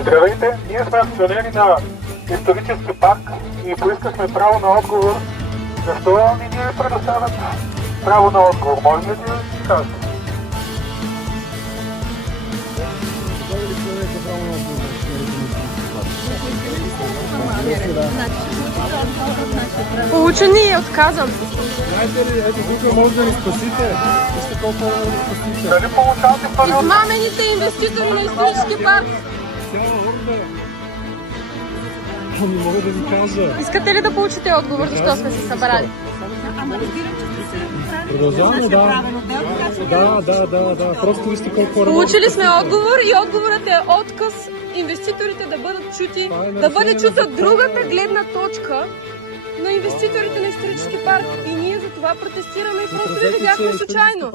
Здравейте, ние сме акционери на исторически парк и поискахме право на отговор. Защо не ни предоставят право на отговор? Може ли да ни кажете? Получен и е отказан. Знаете ли, ето тук може да ни спасите. Вижте колко може да ни спасите. Дали получавате пари от... Измамените инвеститори на исторически парк. Не мога да ви кажа. Искате ли да получите отговор, защо сме се събрали? Ама разбирам, че сте се Продължаваме, да. Просто вижте колко работа. Получили сме отговор и отговорът е отказ инвеститорите да бъдат чути, да бъде чута другата гледна точка на инвеститорите на исторически парк. И ние за това протестираме и просто ви бяхме случайно.